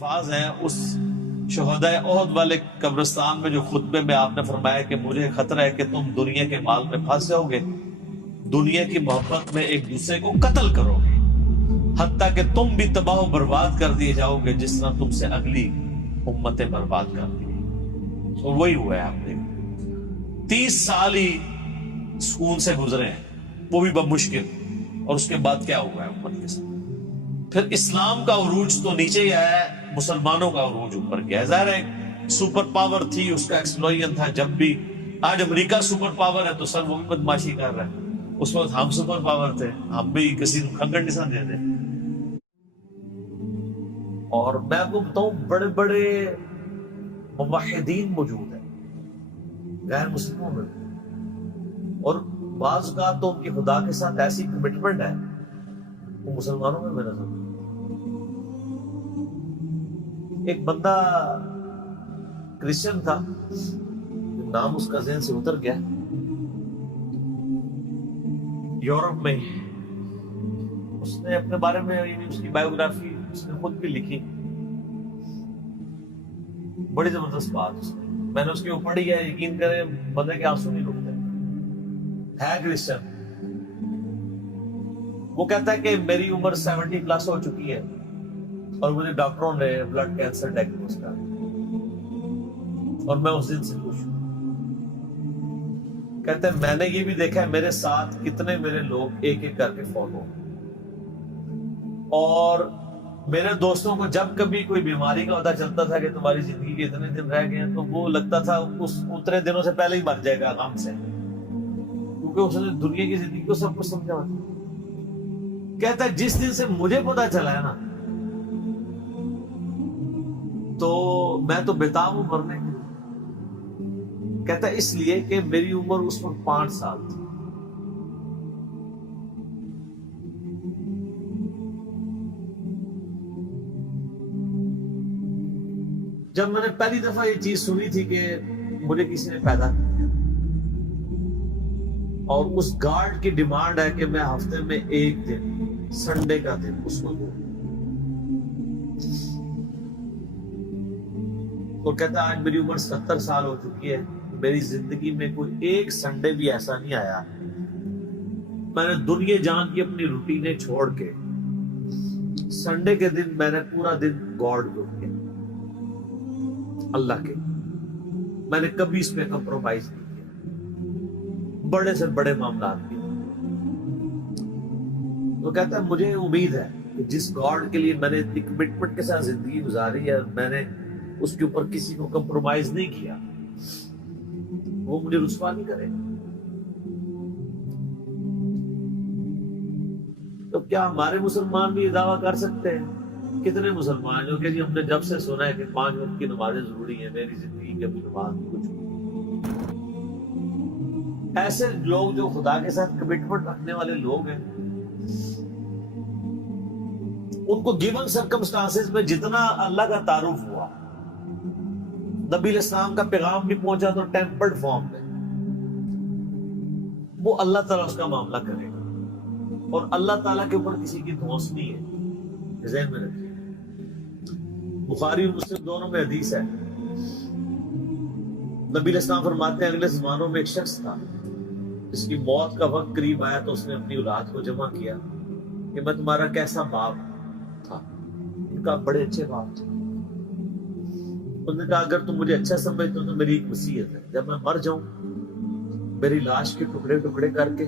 الفاظ ہیں اس شہدائے احد والے قبرستان میں جو خطبے میں آپ نے فرمایا کہ مجھے خطرہ ہے کہ تم دنیا کے مال میں پھنس جاؤ گے، دنیا کی محبت میں ایک دوسرے کو قتل کرو گے، حتیٰ کہ تم بھی تباہ و برباد کر دیے جاؤ گے جس طرح تم سے اگلی امتیں برباد کر دی۔ تو وہی ہوا ہے، آپ دیکھو 30 سال ہی سکون سے گزرے ہیں، وہ بھی بمشکل، اور اس کے بعد کیا ہوا ہے امت کے ساتھ؟ پھر اسلام کا عروج تو نیچے ہی آیا ہے، مسلمانوں کا عروج اوپر گیا ہے۔ ظاہر ہے سپر پاور تھی، اس کا ایکسپلوژن تھا، جب بھی آج امریکہ سپر پاور ہے تو سر وہ بھی بدماشی کر رہا ہے، اس وقت ہم سپر پاور تھے، ہم بھی کسی کو کھنگڑ نہیں دے دیں۔ اور میں آپ کو بتاؤں بڑے بڑے موحدین موجود ہیں غیر مسلموں میں، اور بعض اوقات تو ان کی خدا کے ساتھ ایسی کمٹمنٹ ہے وہ مسلمانوں میں نظر آتی ہے۔ ایک بندہ کرسچن تھا، نام اس کا ذہن سے اتر گیا، یورپ میں اس نے اپنے بارے میں اس کی بایوگرافی اس نے خود بھی لکھی، بڑی زبردست بات اس میں نے اس کے اوپر پڑھی ہے، یقین کریں بندے کے آنسو نہیں رکتے، ہے کرسچن۔ وہ کہتا ہے کہ میری عمر 70 پلس ہو چکی ہے اور مجھے ڈاکٹروں نے بلڈ کینسر ڈائگنوز کر، اور میں اس دن سے خوش ہوں۔ کہتے ہیں میں نے یہ بھی دیکھا ہے میرے ساتھ کتنے میرے لوگ ایک ایک کر کے فوت ہو، اور میرے دوستوں کو جب کبھی کوئی بیماری کا پتہ چلتا تھا کہ تمہاری زندگی کے اتنے دن رہ گئے ہیں تو وہ لگتا تھا اس اتنے دنوں سے پہلے ہی مر جائے گا غم سے، کیونکہ اس نے دنیا کی زندگی کو سب کچھ سمجھا ہوتا۔ کہتا ہے جس دن سے مجھے پتہ چلا ہے نا تو میں تو بےتاب ہوں مرنے کے لیے۔ کہتا ہے اس لیے کہ میری عمر اس وقت 5 سال تھی۔ جب میں نے پہلی دفعہ یہ چیز سنی تھی کہ مجھے کسی نے پیدا کیا اور اس گارڈ کی ڈیمانڈ ہے کہ میں ہفتے میں ایک دن سنڈے کا دن اس کو دوں، اور کہتا ہے آج میری عمر 70 سال ہو چکی ہے، میری زندگی میں کوئی ایک سنڈے بھی ایسا نہیں آیا میں نے دنیا جان کی اپنی روٹینیں چھوڑ کے سنڈے کے دن میں نے پورا دن گاڈ کو کیا، اللہ کے، میں نے کبھی اس پہ کمپرومائز نہیں کیا، بڑے سے بڑے معاملات کیے۔ وہ کہتا ہے مجھے امید ہے کہ جس گاڈ کے لیے میں نے اتنی کمٹمنٹ کے ساتھ زندگی گزاری ہے، میں نے اس کے اوپر کسی کو کمپرومائز نہیں کیا، وہ مجھے رسوا نہیں کرے۔ تو کیا ہمارے مسلمان بھی یہ دعویٰ کر سکتے ہیں؟ کتنے مسلمان جو کہ جی ہم نے جب سے سنا ہے کہ 5 وقت کی نمازیں ضروری ہیں، میری زندگی کے بھی نماز نہیں کچھ ہوئی۔ ایسے لوگ جو خدا کے ساتھ کمٹمنٹ رکھنے والے لوگ ہیں، ان کو گیون سرکمسٹانسز میں جتنا اللہ کا تعارف ہوا، نبی علیہ السلام کا پیغام بھی پہنچا تو ٹیمپرڈ فارم میں، وہ اللہ تعالیٰ اس کا معاملہ کرے گا، اور اللہ تعالیٰ کے اوپر کسی کی دھونس نہیں ہے، ذہن میں رکھیے۔ بخاری اور مسلم دونوں میں حدیث ہے، نبی علیہ السلام فرماتے ہیں اگلے زمانوں میں ایک شخص تھا جس کی موت کا وقت قریب آیا تو اس نے اپنی اولاد کو جمع کیا کہ میں تمہارا کیسا باپ تھا؟ ان کا بڑے اچھے باپ تھے۔ انہوں نے کہا اگر تم مجھے اچھا سمجھتے ہو تو میری ایک وصیت ہے، جب میں مر جاؤں میری لاش کے ٹکڑے ٹکڑے کر کے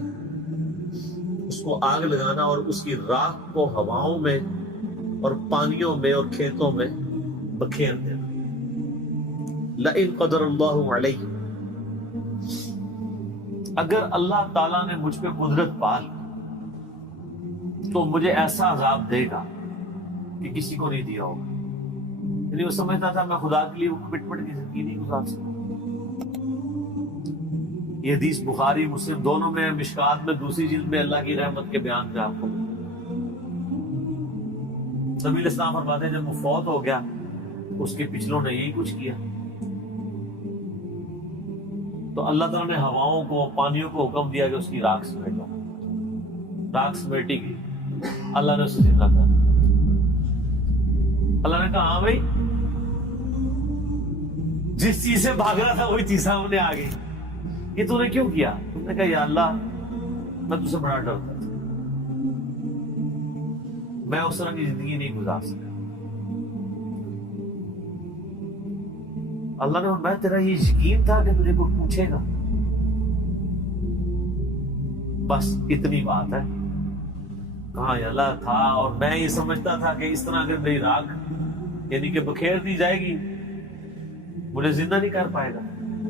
اس کو آگ لگانا اور اس کی راکھ کو ہواؤں میں اور پانیوں میں اور کھیتوں میں بکھیر دینا۔ لئن قدر اللہ علیہ، اگر اللہ تعالیٰ نے مجھ پہ قدرت پال تو مجھے ایسا عذاب دے گا کہ کسی کو نہیں دیا ہوگا۔ یعنی وہ سمجھتا تھا میں خدا کے لیے وہ کمٹمنٹ کی زندگی نہیں گزار سکتا۔ یہ حدیث بخاری مسلم دونوں میں، مشکات میں دوسری جلد میں اللہ کی رحمت کے بیان میں آپ کو نبی علیہ السلام فرماتے ہیں جب وہ فوت ہو گیا اس کے پچھلوں نے یہی کچھ کیا، تو اللہ تعالیٰ نے ہواؤں کو پانیوں کو حکم دیا کہ اس کی راکھ سمیٹو، راکھ سمیٹی گئی، اللہ نے اسے زندہ کر اللہ نے کہا ہاں بھائی، جس چیز سے بھاگ رہا تھا وہی چیز سامنے آ گئی، یہ تو نے کیوں کیا؟ تم نے کہا یا اللہ میں تجھ سے بڑا ڈرتا تھا، میں اس طرح کی زندگی نہیں گزار سکتا۔ اللہ نے فرمایا تیرا یہ یقین تھا کہ تجھے کوئی پوچھے گا؟ بس اتنی بات ہے۔ کہاں یا اللہ تھا، اور میں یہ سمجھتا تھا کہ اس طرح اگر میری راکھ یعنی کہ بکھیر دی جائے گی مجھے زندہ نہیں کر پائے گا۔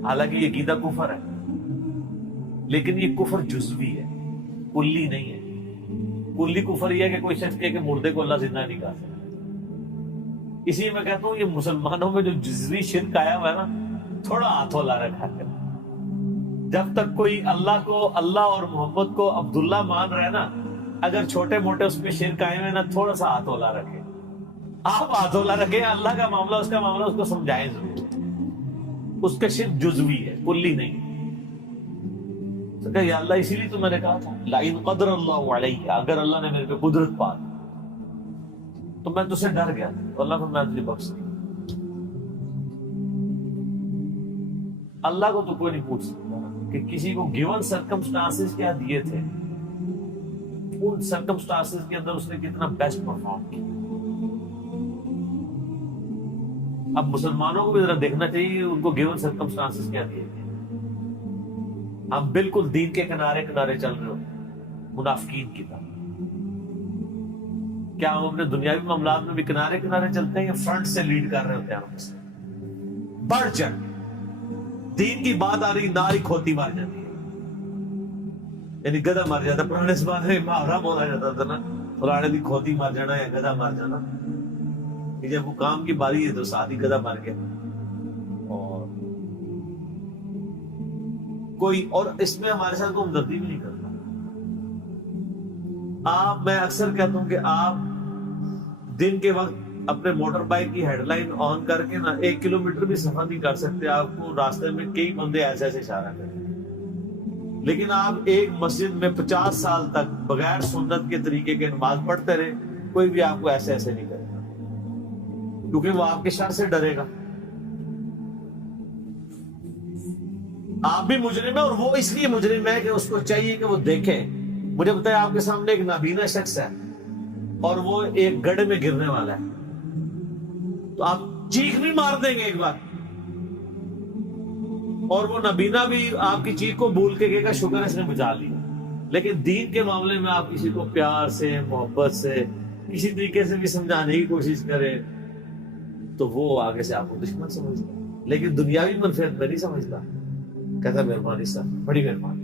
حالانکہ یہ عقیدہ کفر ہے، لیکن یہ کفر جزوی ہے، کلی نہیں ہے۔ کلی کفر یہ ہے کہ کوئی شخص کہے کہ مردے کو اللہ زندہ نہیں کر سکتا۔ اسی میں کہتا ہوں یہ مسلمانوں میں جو جزوی شرک آیا ہوا ہے نا، تھوڑا ہاتھ ہلا رکھا ہے۔ جب تک کوئی اللہ کو، اللہ اور محمد کو عبداللہ مان رہے نا، اگر چھوٹے موٹے اس میں شرک آئے ہوئے نا، تھوڑا سا ہاتھ ہلا رکھے۔ آپ ہاتھ ہلا رکھیں، اللہ کا معاملہ اس کا معاملہ، اس کو سمجھائیں ضرور۔ اس کا شرک جزوی ہے، کلی نہیں۔ تو کہ یا اللہ اسی لیے تو میں نے کہا تھا لَإِنْ قَدْرَ اللَّهُ عَلَيَّ، اگر اللہ نے میرے پہ قدرت پا دی تو میں تجھ سے ڈر گیا، تو اللہ کو میں تجھے بخش دیا۔ اللہ کو تو کوئی نہیں پوچھ سکتا کہ کسی کو گیون سرکمسٹانسز کیا دیے تھے، ان سرکمسٹانسز کے اندر اس نے کتنا بیسٹ پرفارم کیا۔ اب مسلمانوں کو بھی ذرا دیکھنا چاہیے ان کو گیون سرکمسٹانسز کیا دیے تھے۔ ہم بالکل دین کے کنارے کنارے چل رہے ہوتے منافقین کی طرح۔ کیا ہم اپنے دنیاوی معاملات میں بھی کنارے کنارے چلتے ہیں یا فرنٹ سے لیڈ کر رہے ہوتے ہیں؟ ہم بڑھ چڑھ دین کی بات آ رہی، ناری کھوتی مار جاتی ہے، یعنی گدھا مار جاتا ہے۔ پرانے زمانے میں محاورہ بولا جاتا تھا نا، فلانے دی کھوتی مار جانا یا گدھا مار جانا، کہ جب وہ کام کی باری ہے تو ساتھ ہی گدھا مار گیا۔ اور کوئی اور اس میں ہمارے ساتھ کوئی ہمدردی بھی نہیں کرتا۔ میں اکثر کہتا ہوں کہ آپ دن کے وقت اپنے موٹر بائک کی ہیڈ لائن آن کر کے نا 1 کلومیٹر بھی سفر نہیں کر سکتے، آپ کو راستے میں کئی بندے ایسے ایسے اشارہ کریں، لیکن آپ ایک مسجد میں 50 سال تک بغیر سنت کے طریقے کے نماز پڑھتے رہے، کوئی بھی آپ کو ایسے ایسے نہیں کرے گا، کیونکہ وہ آپ کے شر سے ڈرے گا۔ آپ بھی مجرم ہے، اور وہ اس لیے مجرم ہے کہ اس کو چاہیے کہ وہ دیکھے۔ مجھے بتایا آپ کے سامنے ایک نابینا شخص ہے اور وہ ایک گڑھے میں گرنے والا ہے، تو آپ چیخ بھی مار دیں گے ایک بار، اور وہ نابینا بھی آپ کی چیخ کو بھول کے کہے گا شکر اس نے بچا لیا۔ لیکن دین کے معاملے میں آپ کسی کو پیار سے، محبت سے، کسی طریقے سے بھی سمجھانے کی کوشش کریں تو وہ آگے سے آپ کو دشمن سمجھتا ہے، لیکن دنیاوی منفعت میں نہیں سمجھتا، کہتا مہربانی سر، بڑی مہربانی۔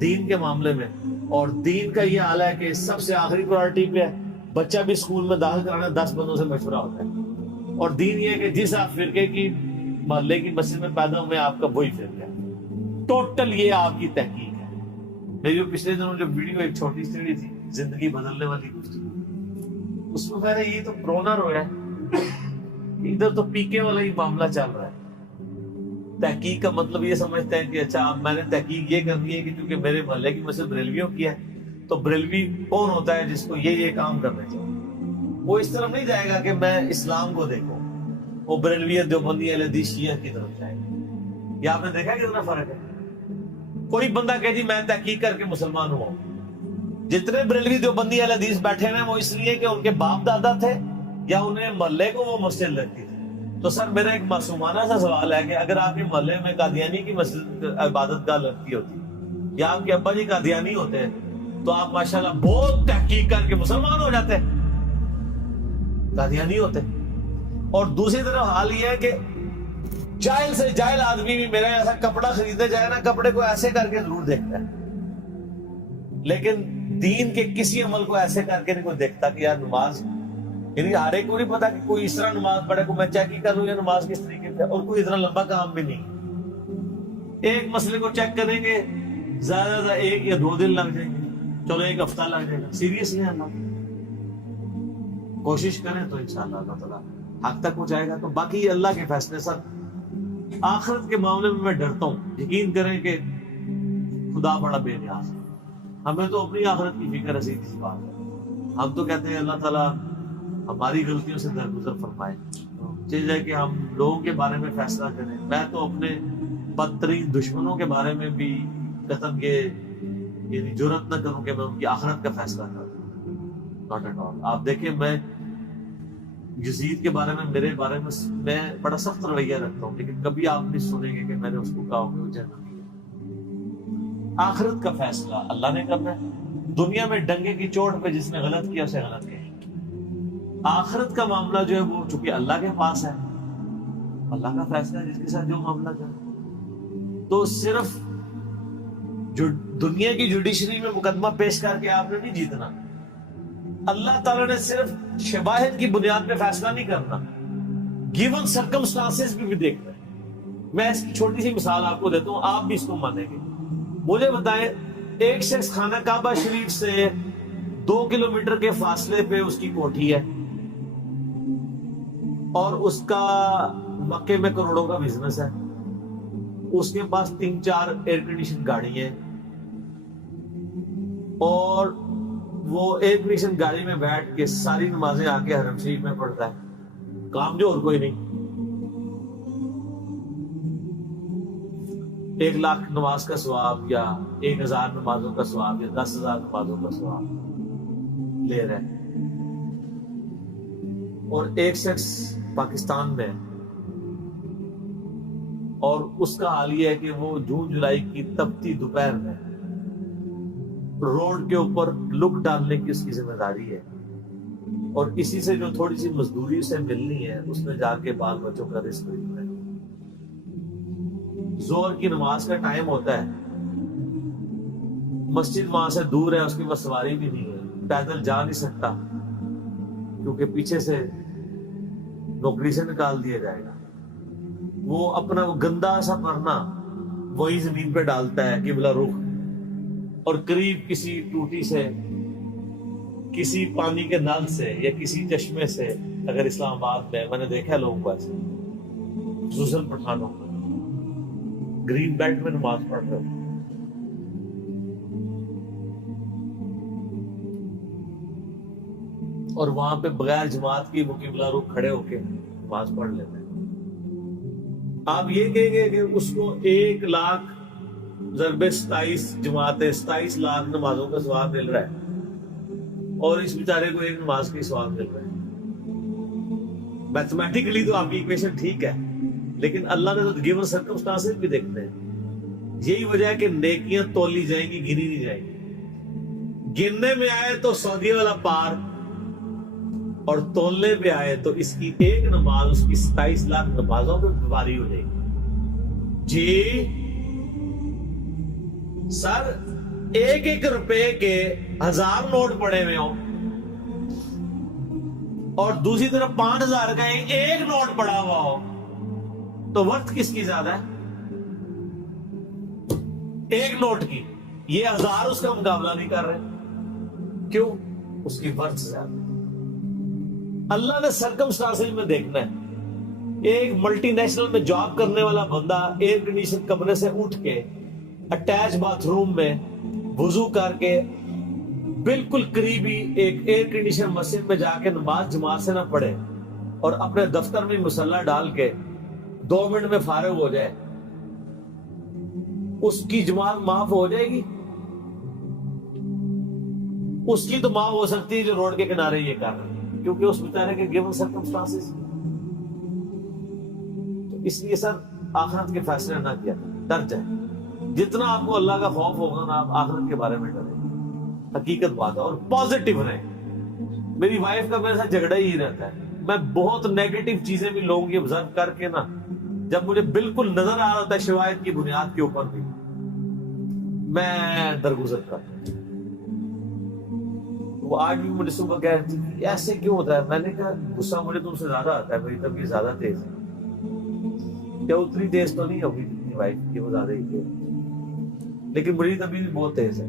دین کے معاملے میں، اور دین کا یہ حال ہے کہ سب سے آخری پرائرٹی پہ ہے۔ بچہ بھی اسکول میں داخل کرانا 10 بندوں سے مشورہ ہوتا ہے، اور دین یہ ہے کہ جس آپ فرقے کی محلے کی مسجد میں پیدا ہوئے آپ کا وہی فرقہ ہے، ٹوٹل یہ آپ کی تحقیق ہے۔ میری جو پچھلے دنوں جو ویڈیو ایک چھوٹی سی تھی زندگی بدلنے والی، اس میں میں نے یہ تو رونا رویا ہے، ادھر تو پیکے والا ہی معاملہ چل رہا ہے۔ تحقیق کا مطلب یہ سمجھتے ہیں کہ اچھا اب میں نے تحقیق یہ کرنی ہے کہ کیونکہ میرے محلے کی مسجد بریلویوں کی ہے تو بریلوی کون ہوتا ہے جس کو یہ کام کرنے چاہیے۔ وہ اس طرف نہیں جائے گا کہ میں اسلام کو دیکھوں، وہ بریلویت دیوبندی اہل حدیث شیعہ کی طرف جائے گا۔ یہ آپ نے دیکھا کتنا فرق ہے؟ کوئی بندہ کہ جی میں تحقیق کر کے مسلمان ہوا ہوں، جتنے بریلوی دیوبندی اہل حدیث بیٹھے ہیں وہ اس لیے کہ ان کے باپ دادا تھے یا انہیں محلے کو وہ مسجد لگتی تھی۔ تو سر میرا ایک معصومانہ سا سوال ہے کہ اگر آپ کے محلے میں قادیانی کی مسجد عبادت گاہ لگتی ہوتی یا آپ کے ابا جی قادیانی ہوتے ہیں تو آپ ماشاءاللہ بہت تحقیق کر کے مسلمان ہو جاتے، قادیانی ہوتے۔ اور دوسری طرف حال یہ ہے کہ جاہل سے جاہل آدمی بھی میرا ایسا کپڑا خریدنے جائے نا، کپڑے کو ایسے کر کے ضرور دیکھتا ہے، لیکن دین کے کسی عمل کو ایسے کر کے نہیں کوئی دیکھتا کہ یار نماز، یعنی ہر ایک کو نہیں پتا کہ کوئی اس طرح نماز پڑھے کو میں چیک ہی کر لوں یا نماز کس طریقے سے، اور کوئی اتنا لمبا کام بھی نہیں۔ ایک مسئلے کو چیک کریں گے زیادہ سے زیادہ 1 یا 2 دن لگ جائیں گے، چلو 1 ہفتہ لگ جائے گا، سیریس نہیں ہے۔ کوشش کریں تو انشاءاللہ اللہ تعالیٰ حق تک پہنچائے گا۔ تو باقی اللہ کے فیصلے سر، آخرت کے معاملے میں ڈرتا ہوں، یقین کریں کہ خدا بڑا بے نیاز ہے، ہمیں تو اپنی آخرت کی فکر ہے، سیدھی سی بات ہے۔ ہم تو کہتے ہیں اللہ تعالیٰ ہماری غلطیوں سے درگزر فرمائے. چیز ہے کہ ہم لوگوں کے بارے میں فیصلہ کریں. میں تو اپنے بدترین دشمنوں کے بارے میں بھی قتل کے یعنی جرأت نہ کروں کہ میں ان کی آخرت کا فیصلہ کروں. Not at all. آپ دیکھیں میں یزید کے بارے میں میرے بارے میں بڑا سخت رویہ رکھتا ہوں، لیکن کبھی آپ نہیں سنیں گے کہ میں نے اس کو کہا کہ وہ جنتی ہے. آخرت کا فیصلہ اللہ نے کرنا ہے. دنیا میں ڈنگے کی چوٹ پہ جس نے غلط کیا اسے غلط کہے. آخرت کا معاملہ جو ہے وہ چونکہ اللہ کے پاس ہے، اللہ کا فیصلہ ہے جس کے ساتھ جو معاملہ کرے. تو صرف جو دنیا کی جوڈیشری میں مقدمہ پیش کر کے آپ نے نہیں جیتنا. اللہ تعالیٰ نے صرف شواہد کی بنیاد پہ فیصلہ نہیں کرنا، گیون سرکمسٹانسز بھی دیکھنا ہے. میں اس کی چھوٹی سی مثال آپ کو دیتا ہوں، آپ بھی اس کو مانیں گے. مجھے بتائیں، ایک شخص خانہ کعبہ شریف سے 2 کلومیٹر کے فاصلے پہ اس کی کوٹھی ہے اور اس کا مکے میں کروڑوں کا بزنس ہے. اس کے پاس 3-4 ایئر کنڈیشن گاڑی ہیں اور وہ ایئر کنڈیشن گاڑی میں بیٹھ کے ساری نمازیں آ کے حرم شریف میں پڑھتا ہے. کام جو اور کوئی نہیں. 1 لاکھ نماز کا ثواب یا 1000 نمازوں کا ثواب یا 10,000 نمازوں کا ثواب لے رہے ہیں. اور ایک شخص پاکستان میں اور اس کا حال یہ ہے کہ وہ جون جولائی کی تپتی دوپہر میں روڈ کے اوپر لک ڈالنے کی اس کی ذمہ داری ہے اور اسی سے جو تھوڑی سی مزدوری اسے ملنی ہے اس میں جا کے بال بچوں کا رزق خرید رہے. ظہر کی نماز کا ٹائم ہوتا ہے، مسجد وہاں سے دور ہے، اس کی بس سواری بھی نہیں ہے، پیدل جا نہیں سکتا کیونکہ پیچھے سے نوکری سے نکال دیا جائے گا. وہ اپنا گندا سا پرنا وہی زمین پہ ڈالتا ہے قبلہ رخ، اور قریب کسی ٹوٹی سے، کسی پانی کے نل سے یا کسی چشمے سے، اگر اسلام آباد میں نے دیکھا لوگوں کو ایسے خصوصاً پٹھانوں گرین بیلٹ میں نماز پڑھ رہے ہو. اور وہاں پہ بغیر جماعت کی وہ قبلہ رخ کھڑے ہو کے نماز پڑھ لیتے ہیں. آپ یہ کہیں گے کہ اس کو 1 لاکھ ضرب 27 جماعتیں 27 لاکھ نمازوں کا ثواب مل رہا ہے اور اس بیچارے کو 1 نماز کا ثواب مل رہا ہے. میتھمیٹیکلی تو آپ کی ایکویشن ٹھیک ہے، لیکن اللہ نے تو گیون سرکمسٹانسز بھی دیکھتے ہیں. یہی وجہ ہے کہ نیکیاں تولی جائیں گی، گنی نہیں جائیں گی. گننے میں آئے تو سعودی والا پار، اور تولنے پہ آئے تو اس کی 1 نماز اس کی 27 لاکھ نمازوں پہ بھاری ہو جائے گی. جی سر، 1 روپے کے 1000 نوٹ پڑے ہوئے ہوں اور دوسری طرف 5000 کا ایک نوٹ پڑا ہوا ہو تو ورتھ کس کی زیادہ ہے؟ 1 نوٹ کی. یہ 1000 اس کا مقابلہ نہیں کر رہے. کیوں؟ اس کی ورتھ زیادہ. اللہ نے سرکمسٹانسز میں دیکھنا ہے. ایک ملٹی نیشنل میں جاب کرنے والا بندہ ایئر کنڈیشن کمرے سے اٹھ کے اٹیچ باتھ روم میں وضو کر کے بالکل قریبی ایک ایئر کنڈیشن مسجد میں جا کے نماز جماعت سے نہ پڑھے اور اپنے دفتر میں مصلی ڈال کے 2 منٹ میں فارغ ہو جائے، اس کی جماعت معاف ہو جائے گی؟ اس کی تو معاف ہو سکتی ہے جو روڈ کے کنارے یہ کر رہے ہیں، کیونکہ اس بیچارے کے گیون سرکمسٹانسز. تو اس لیے سر آخرت کے فیصلے نہ کیا، ڈر جائیں. جتنا آپ کو اللہ کا خوف ہوگا نا، آپ آخرت کے بارے میں ڈریں. حقیقت بات ہے. اور پازیٹیو رہیں. میری وائف کا میرے ساتھ جھگڑا ہی رہتا ہے. میں بہت نیگیٹو چیزیں بھی لوگوں کی آبزرو کر کے نا، جب مجھے بالکل نظر آ رہا ہوتا ہے شواہد کی بنیاد کے اوپر بھی، میں درگزر کرتا ہوں. وہ آج بھی مجھے صبح کہتی ہے ایسے کیوں ہوتا ہے؟ میں نے کہا غصہ مجھے تم سے زیادہ آتا ہے، میری طبیعت زیادہ تیز ہے. کیا اتنی تیز تو نہیں ہوگی جتنی وائف کی، وہ زیادہ ہی تیز، لیکن میری طبیعت بہت تیز ہے.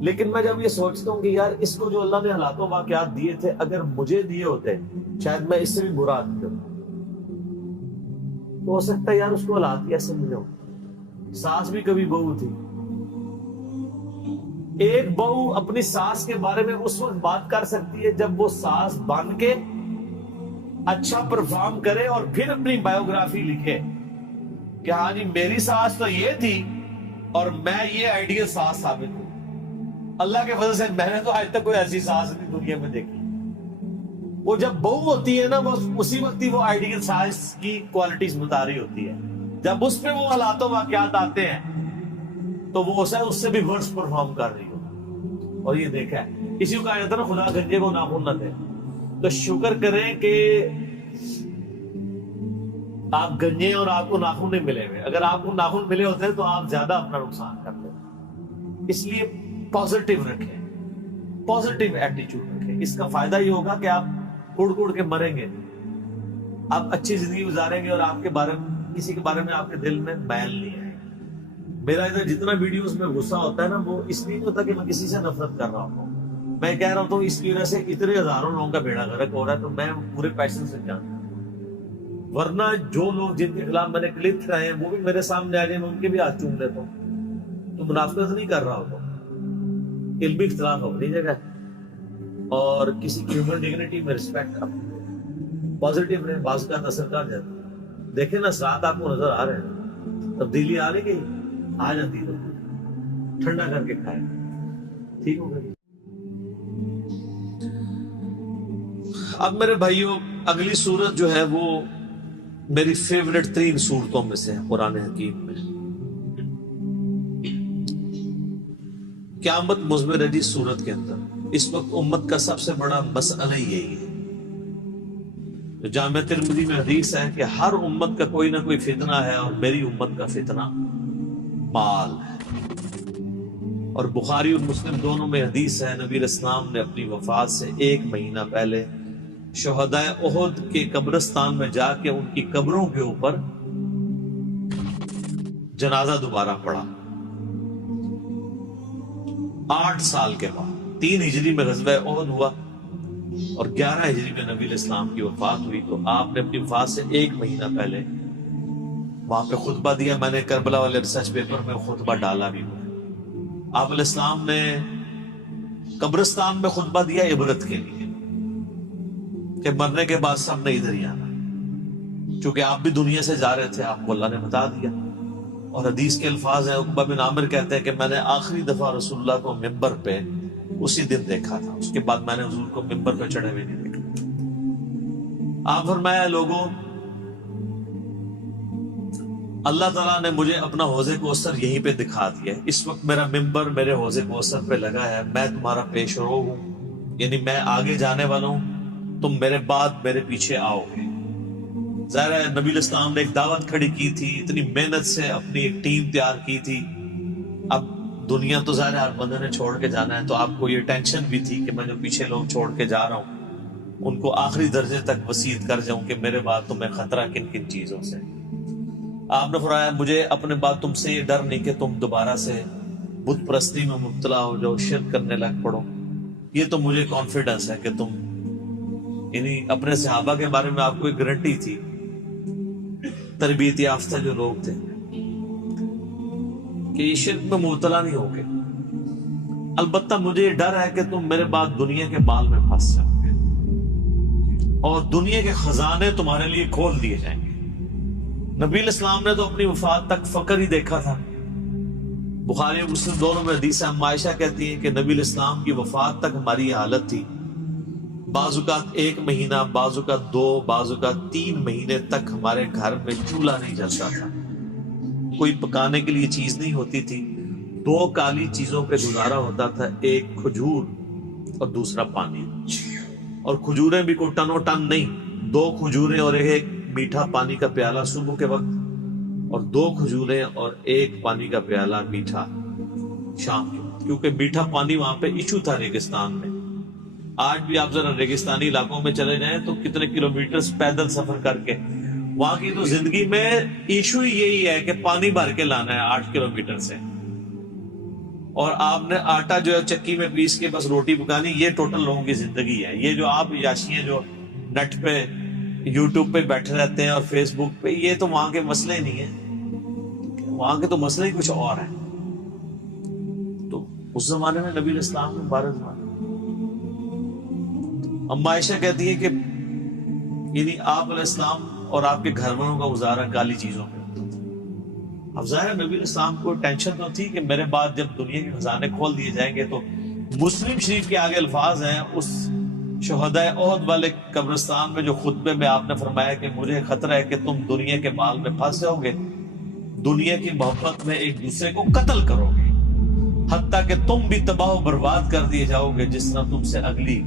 لیکن میں جب یہ سوچتا ہوں کہ یار اس کو جو اللہ نے حالات و واقعات دیے تھے، اگر مجھے دیے ہوتے شاید میں اس سے بھی برا آدمی ہوتا. تو ہو سکتا ہے یار اس کو حالات ایسے ملے ہو. ساس بھی کبھی بہو تھی، ایک بہو اپنی ساس کے بارے میں اس وقت بات کر سکتی ہے جب وہ ساس بن کے اچھا پرفارم کرے اور پھر اپنی بایوگرافی لکھے کہ ہاں جی میری ساس تو یہ تھی اور میں یہ آئیڈیل ساس ثابت ہوں. اللہ کے فضل سے میں نے تو آج تک کوئی ایسی ساس نہیں دنیا میں دیکھی. وہ جب بہو ہوتی ہے نا وہ اسی وقت ہی وہ آئیڈیل ساس کی کوالٹیز بتا رہی ہوتی ہے. جب اس پہ وہ حالات و واقعات آتے ہیں تو وہ اس سے بھی ورس پرفارم کر رہی ہو. اور یہ دیکھا ہے کسی کو کہا جاتا ہے نا خدا گنجے کو ناخن نہ دے. تو شکر کریں کہ آپ گنجے اور آپ کو ناخن نہیں ملے ہوئے. اگر آپ کو ناخن ملے ہوتے ہیں تو آپ زیادہ اپنا نقصان کرتے ہیں. اس لیے پازیٹیو رکھیں, پازیٹیو ایٹیچیوڈ رکھیں. اس کا فائدہ یہ ہوگا کہ آپ اڑ اڑ کے مریں گے, آپ اچھی زندگی گزاریں گے اور آپ کے بارے میں کسی کے بارے میں آپ کے دل میں میل نہیں آئے گا. میرا ادھر جتنا ویڈیوز میں غصہ ہوتا ہے نا وہ اس لیے نہیں ہوتا کہ میں کسی سے نفرت کر رہا ہوں. میں کہہ رہا ہوں اس کی وجہ سے اتنے ہزاروں لوگوں کا بیڑا غرق ہو رہا ہے تو میں پورے پیشن سے جانتا ہوں. ورنہ جو لوگ جن کے خلاف میں نے کلپ کھلائے ہیں وہ بھی میرے سامنے آ جائیں میں ان کے بھی ہاتھ چوم لیتا ہوں. تو منافقت نہیں کر رہا ہوتا, علمی اختلاف اپنی جگہ اور کسی کی ہیومن ڈگنیٹی میں رسپیکٹ اپنی پازیٹیو رہے. بعض کا اثر کر جاتا ہے. دیکھیں نا ساتھ آپ کو نظر آ رہے ہیں, تبدیلی آ رہی گئی آ جاتی تو ٹھنڈا کر کے کھائے ٹھیک ہو گئی. اب میرے بھائیوں اگلی سورت جو ہے وہ میری فیوریٹ 3 سورتوں میں سے ہے قرآن حکیم میں. قیامت مضمر ہے جی سورت کے اندر. اس وقت امت کا سب سے بڑا مسئلہ یہی ہے. جامع ترمذی میں حدیث ہے کہ ہر امت کا کوئی نہ کوئی فتنہ ہے اور میری امت کا فتنہ مال ہے. اور بخاری اور مسلم دونوں میں حدیث ہے نبی اسلام نے اپنی وفات سے 1 مہینہ پہلے شہدائے احد کے قبرستان میں جا کے ان کی قبروں کے اوپر جنازہ دوبارہ پڑھا. 8 سال کے بعد 3 ہجری میں غزوہ احد ہوا اور 11 ہجری میں نبی اسلام کی وفات ہوئی. تو آپ نے اپنی وفات سے 1 مہینہ پہلے وہاں پہ خطبہ دیا. میں نے کربلا والے ریسرچ پیپر میں خطبہ ڈالا بھی ہوا. آپ علیہ السلام نے قبرستان میں خطبہ دیا عبرت کے لیے کہ مرنے کے بعد سب نے ادھر ہی آنا. چونکہ آپ بھی دنیا سے جا رہے تھے, آپ کو اللہ نے بتا دیا. اور حدیث کے الفاظ ہیں, عقبہ بن عامر کہتے ہیں کہ میں نے آخری دفعہ رسول اللہ کو ممبر پہ اسی دن دیکھا تھا. اس کے بعد میں نے حضور کو ممبر پہ چڑھے ہوئے نہیں دیکھا. آپ فرمایا لوگوں اللہ تعالیٰ نے مجھے اپنا حوض کوثر یہیں پہ دکھا دیا ہے. اس وقت میرا ممبر میرے حوض کوثر پہ لگا ہے. میں تمہارا پیش رو ہوں, یعنی میں آگے جانے والا ہوں, تم میرے بعد میرے پیچھے آؤ گے. ظاہر ہے نبی الاسلام نے ایک دعوت کھڑی کی تھی, اتنی محنت سے اپنی ایک ٹیم تیار کی تھی. اب دنیا تو ظاہر ہر بندے نے چھوڑ کے جانا ہے, تو آپ کو یہ ٹینشن بھی تھی کہ میں جو پیچھے لوگ چھوڑ کے جا رہا ہوں ان کو آخری درجے تک وصیت کر جاؤں کہ میرے بعد تمہیں خطرہ کن کن چیزوں سے. آپ نے فرمایا مجھے اپنے بعد تم سے یہ ڈر نہیں کہ تم دوبارہ سے بت پرستی میں مبتلا ہو جاؤ, شرک کرنے لگ پڑو. یہ تو مجھے کانفیڈنس ہے کہ تم, یعنی اپنے صحابہ کے بارے میں آپ کو ایک گارنٹی تھی, تربیت یافتہ جو لوگ تھے, کہ یہ شرک میں مبتلا نہیں ہوگے. البتہ مجھے یہ ڈر ہے کہ تم میرے بعد دنیا کے مال میں پھنس جاؤ گے اور دنیا کے خزانے تمہارے لیے کھول دیے جائیں گے. نبی الاسلام نے تو اپنی وفات تک فقر ہی دیکھا تھا. بخاری اور مسلم دونوں میں حدیث ہے, عائشہ کہتی ہیں کہ نبی الاسلام کی وفات تک ہماری یہ حالت تھی, بعض اوقات 1 مہینہ, بعض اوقات 2, بعض اوقات 3 مہینے تک ہمارے گھر میں چولہا نہیں جلتا تھا, کوئی پکانے کے لیے چیز نہیں ہوتی تھی. 2 کالی چیزوں پہ گزارا ہوتا تھا, ایک کھجور اور دوسرا پانی. اور کھجوریں بھی کوئی ٹن و ٹن نہیں, 2 کھجوریں اور ایک میٹھا پانی کا پیالہ صبح کے وقت, اور 2 کھجوریں اور 1 پانی کا پیالہ میٹھا شام کے وقت. کیونکہ میٹھا پانی وہاں پہ ایشو تھا ریگستان میں. آج بھی آپ ذرا ریگستانی علاقوں میں چلے جائیں تو کتنے کلومیٹرز پیدل سفر کر کے, وہاں کی تو زندگی میں ایشو ہی یہی ہے کہ پانی بھر کے لانا ہے 8 کلومیٹر سے, اور آپ نے آٹا جو ہے چکی میں پیس کے بس روٹی پکانی. یہ ٹوٹل لوگوں کی زندگی ہے. یہ جو آپ یاشی ہیں جو نیٹ پہ یوٹیوب پہ بیٹھے رہتے ہیں اور فیس بک پہ, یہ تو وہاں کے مسئلے نہیں ہیں, وہاں کے تو مسئلے ہی کچھ اور ہیں. تو اس زمانے میں نبی علیہ السلام نے 12 زمانے. اما عائشہ کہتی ہے کہ یعنی آپ علیہ السلام اور آپ کے گھر والوں کا گزارا کالی چیزوں پہ ہوتا تھا. اب ظاہر نبی علیہ السلام کو ٹینشن تو تھی کہ میرے بعد جب دنیا کے خزانے کھول دیے جائیں گے تو مسلم شریف کے آگے الفاظ ہیں اس شہدائے احد والے قبرستان میں جو خطبے میں آپ نے فرمایا کہ مجھے خطرہ ہے کہ تم دنیا کے مال میں پھنس جاؤ گے, دنیا کی محبت میں ایک دوسرے کو قتل کرو گے, حتیٰ کہ تم بھی تباہ و برباد کر دیے جاؤ گے جس طرح تم سے اگلی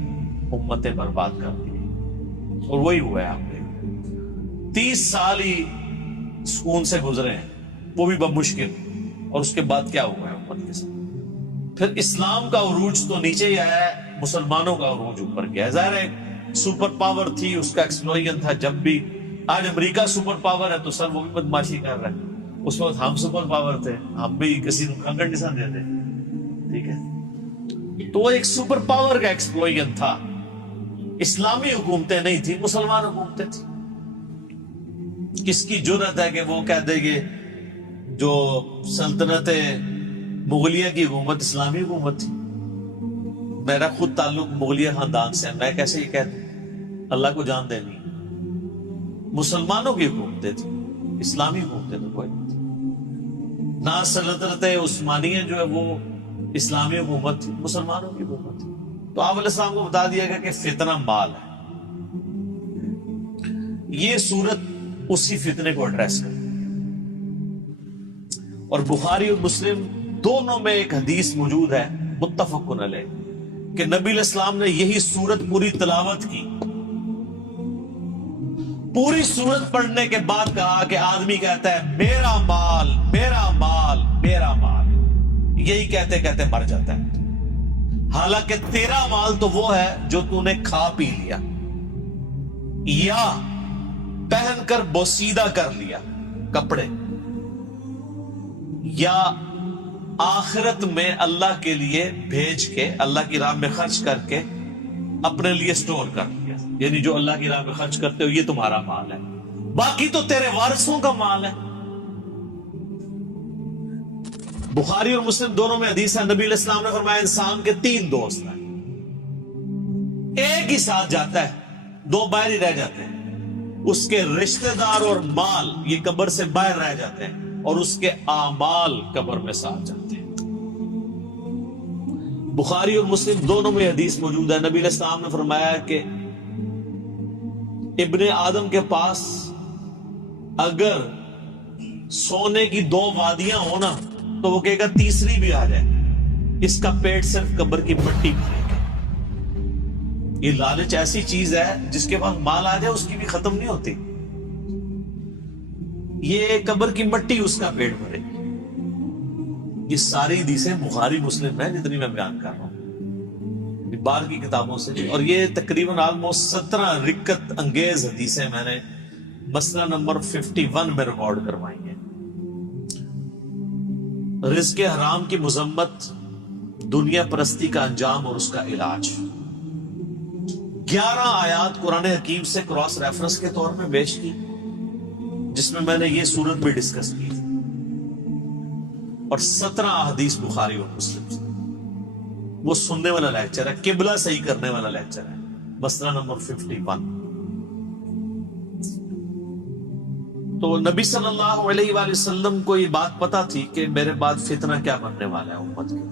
امتیں برباد کر دی. اور وہی ہوا ہے. آپ نے 30 سال ہی سکون سے گزرے ہیں, وہ بھی بمشکل, اور اس کے بعد کیا ہوا ہے امت کے ساتھ. پھر اسلام کا عروج تو نیچے ہی آیا ہے, مسلمانوں کا عروج اوپر گیا ہے. ظاہر ہے سپر پاور تھی, اس کا ایکسپلوژن تھا. جب بھی آج امریکہ سپر پاور ہے تو سر وہ بھی بدماشی کر رہا ہے. اس وقت ہم سپر پاور تھے, ہم بھی کسی کو کنگڑ نشان دیتے. ٹھیک ہے, تو وہ ایک سپر پاور کا ایکسپلوژن تھا. اسلامی حکومتیں نہیں تھی, مسلمان حکومتیں تھی. کس کی جرأت ہے کہ وہ کہہ دے گے جو سلطنت مغلیہ کی حکومت اسلامی حکومت تھی. میرا خود تعلق مغلیہ خاندان سے ہے, میں کیسے یہ کہہ دوں؟ اللہ کو جان دینی. مسلمانوں کی حکومتیں تھی, اسلامی حکومتیں تو کوئی نہیں تھی. نہ سلطنت عثمانیہ جو ہے وہ اسلامی حکومت تھی, مسلمانوں کی حکومت تھی. تو آپ علیہ السلام کو بتا دیا گیا کہ فتنہ مال ہے. یہ صورت اسی فتنے کو ایڈریس کرتی. اور بخاری اور مسلم دونوں میں ایک حدیث موجود ہے متفق علیہ کہ نبی علیہ السلام نے یہی سورت پوری تلاوت کی. پوری سورت پڑھنے کے بعد کہا کہ آدمی کہتا ہے میرا مال میرا مال میرا مال, یہی کہتے کہتے مر جاتا ہے. حالانکہ تیرا مال تو وہ ہے جو تو نے کھا پی لیا یا پہن کر بوسیدہ کر لیا کپڑے, یا آخرت میں اللہ کے لیے بھیج کے اللہ کی راہ میں خرچ کر کے اپنے لیے سٹور کر لیا. یعنی جو اللہ کی راہ میں خرچ کرتے ہو یہ تمہارا مال ہے, باقی تو تیرے وارثوں کا مال ہے. بخاری اور مسلم دونوں میں حدیث ہے, نبی علیہ السلام نے فرمایا انسان کے 3 دوست ہیں, ایک ہی ساتھ جاتا ہے, 2 باہر ہی رہ جاتے ہیں. اس کے رشتہ دار اور مال یہ قبر سے باہر رہ جاتے ہیں, اور اس کے اعمال قبر میں ساتھ جاتے ہیں. بخاری اور مسلم دونوں میں حدیث موجود ہے. نبی علیہ السلام نے فرمایا کہ ابن آدم کے پاس اگر سونے کی 2 وادیاں ہونا تو وہ کہے گا تیسری بھی آ جائے, اس کا پیٹ صرف قبر کی مٹی بھرے گا. یہ لالچ ایسی چیز ہے جس کے پاس مال آ جائے اس کی بھی ختم نہیں ہوتی. یہ قبر کی مٹی اس کا پیٹ بھرے گی. یہ ساری حدیثیں بخاری مسلم ہیں جتنی میں بیان کر رہا ہوں باہر کی کتابوں سے, اور یہ تقریباً آلموسٹ 17 رکت انگیز حدیثیں میں نے مسئلہ نمبر 51 میں ریکارڈ کروائی ہیں. رزق حرام کی مذمت, دنیا پرستی کا انجام اور اس کا علاج. 11 آیات قرآن حکیم سے کراس ریفرنس کے طور میں پیش کی, جس میں نے یہ صورت بھی ڈسکس کی, اور 17 احادیث بخاری اور مسلم سے. وہ سننے والا لیکچر ہے, قبلہ صحیح کرنے والا لیکچر ہے, مسئلہ نمبر 51. تو نبی صلی اللہ علیہ وآلہ وسلم کو یہ بات پتا تھی کہ میرے بعد فتنہ کیا بننے والا ہے امت کے.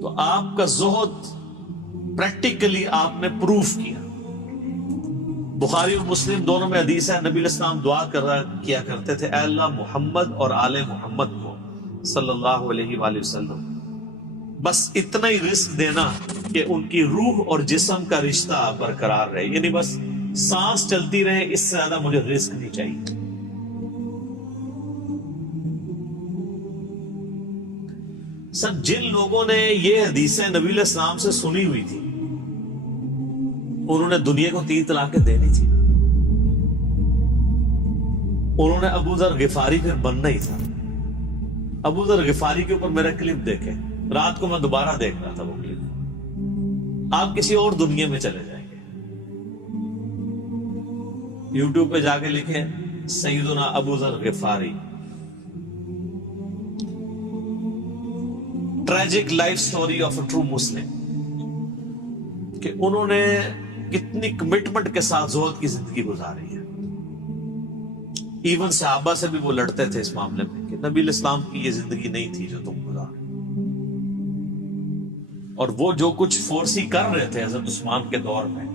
تو آپ کا زہد پریکٹیکلی آپ نے پروف کیا. بخاری اور مسلم دونوں میں حدیث ہے, نبی علیہ السلام دعا کیا کرتے تھے, اے اللہ محمد اور آل محمد کو صلی اللہ علیہ وآلہ وسلم بس اتنا ہی رزق دینا کہ ان کی روح اور جسم کا رشتہ برقرار رہے. یعنی بس سانس چلتی رہے, اس سے زیادہ مجھے رزق نہیں چاہیے. سر جن لوگوں نے یہ حدیثیں نبی علیہ السلام سے سنی ہوئی تھی انہوں نے دنیا کو 3 طلاقیں دینی تھی. انہوں نے ابو ذر غفاری پھر بننا ہی تھا. ابو ذر غفاری کے اوپر میرا کلپ دیکھیں, رات کو میں دوبارہ دیکھ رہا تھا وہ کلپ. آپ کسی اور دنیا میں چلے جائیں گے. یوٹیوب پہ جا کے لکھیں سیدنا ابو ذر غفاری, tragic life story of a true Muslim کہ انہوں نے کتنی کمٹمنٹ کے ساتھ زہد کی زندگی گزاری ہے. ایون صحابہ سے بھی وہ لڑتے تھے اس معاملے میں کہ نبی علیہ السلام کی یہ زندگی نہیں تھی جو تم گزار. اور وہ جو کچھ فورسی کر رہے تھے حضرت عثمان کے دور میں